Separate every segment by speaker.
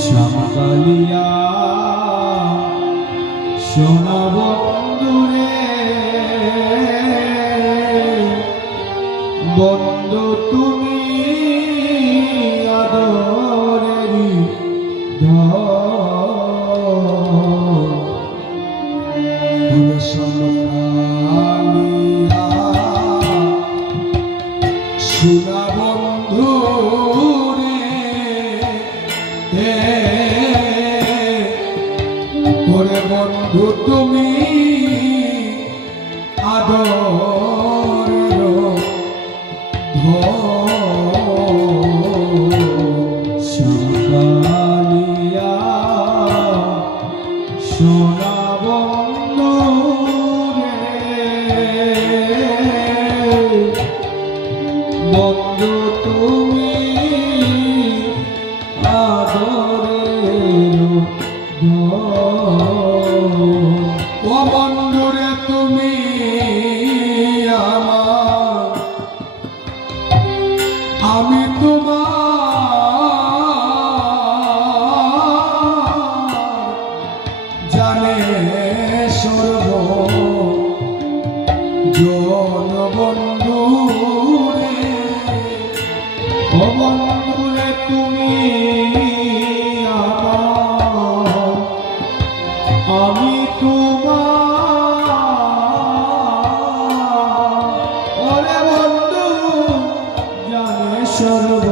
Speaker 1: শামালিয়া সোনা শোনাবো। সর্ব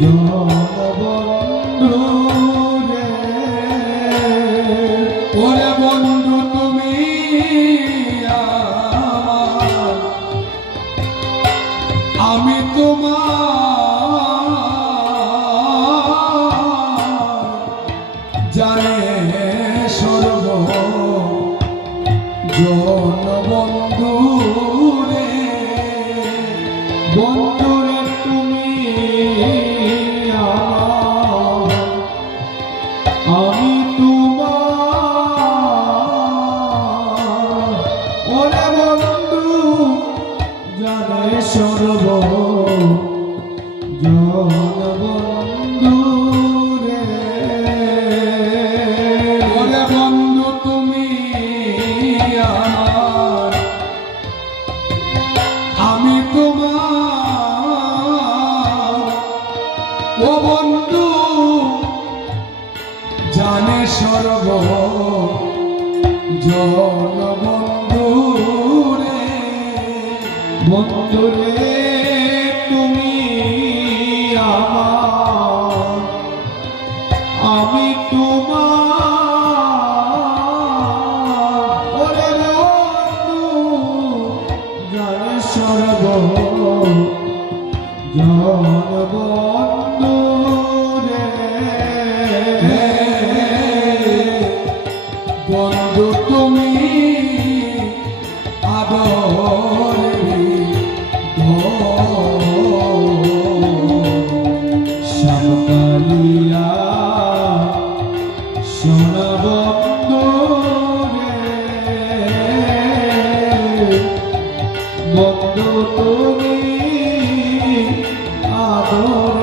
Speaker 1: জনবন্ধু ওরে বন্ধু তুমি আমি তোমার জানে সর্ব জনবন্ধু Oh. জল বন্ধুরে বন্ধুরে শ্যামকালিয়া শোনাব বন্ধ তুমি আদর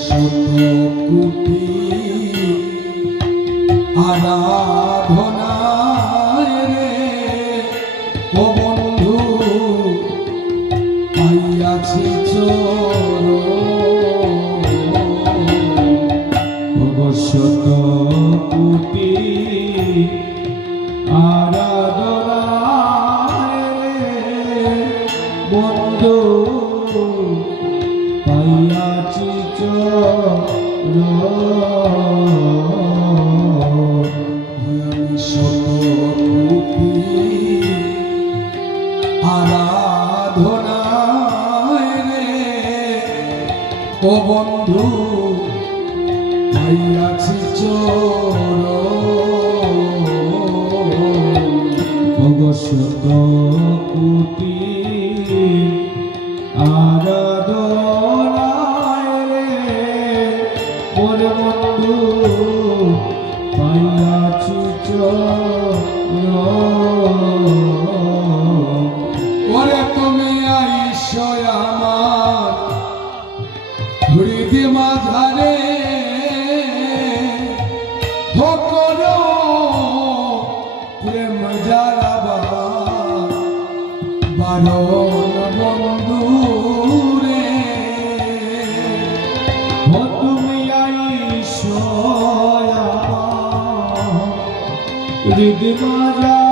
Speaker 1: শত কুটি আরাধনা Senhor. মোর বন্ধু পাইয়াছি ওরে তুমি আইস আমার হৃদি মাঝারে হকর প্রেম যারা বাবা, বারো বন্ধু। দিদি মাজা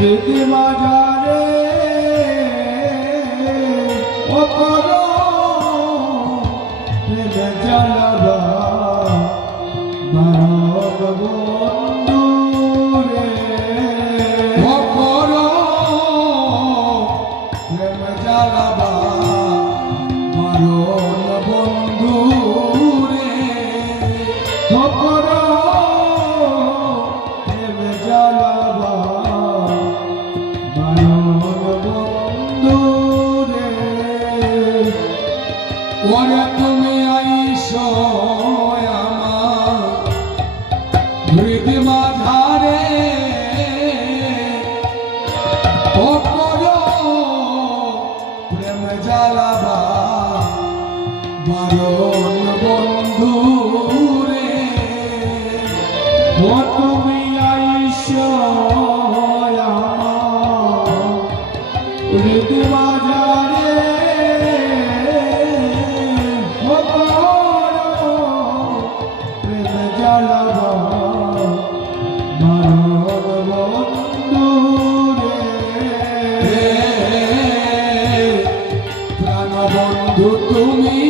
Speaker 1: 爹爹妈妈 বাবা মারণ বন্ধু রে সাধু তুমি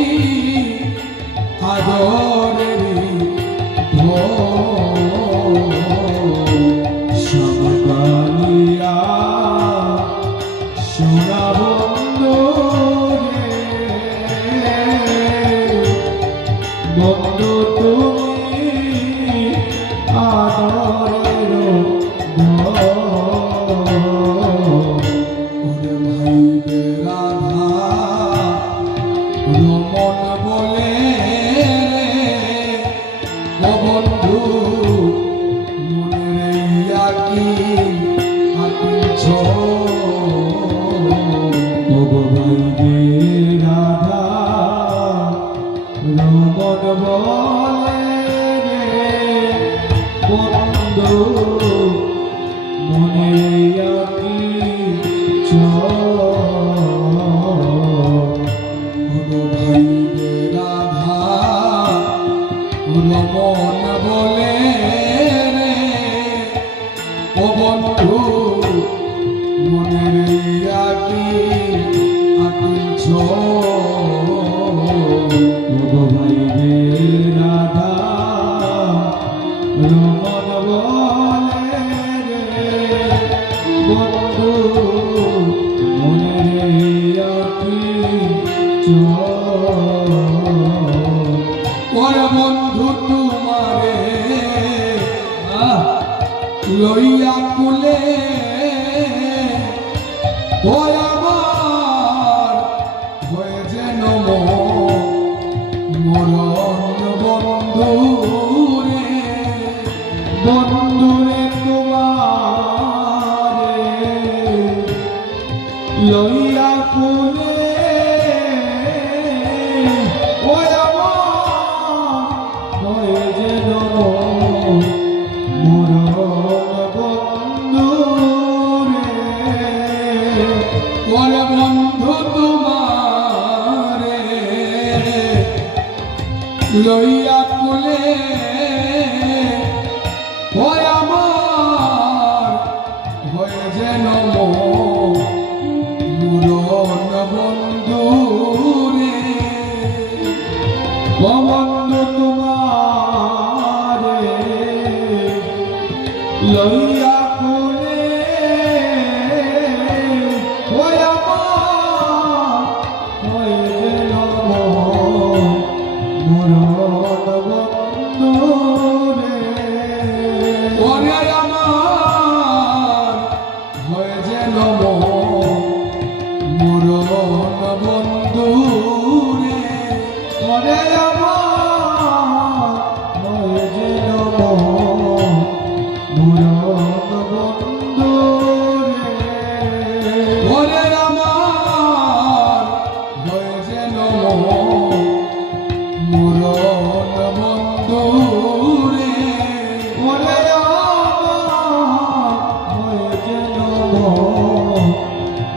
Speaker 1: আদর বলে বন্ধু মনে লইয়া কুলে হয় আমার হয়ে যেন মুরন বন্ধু রে। বন্ধু তোমার লইয়া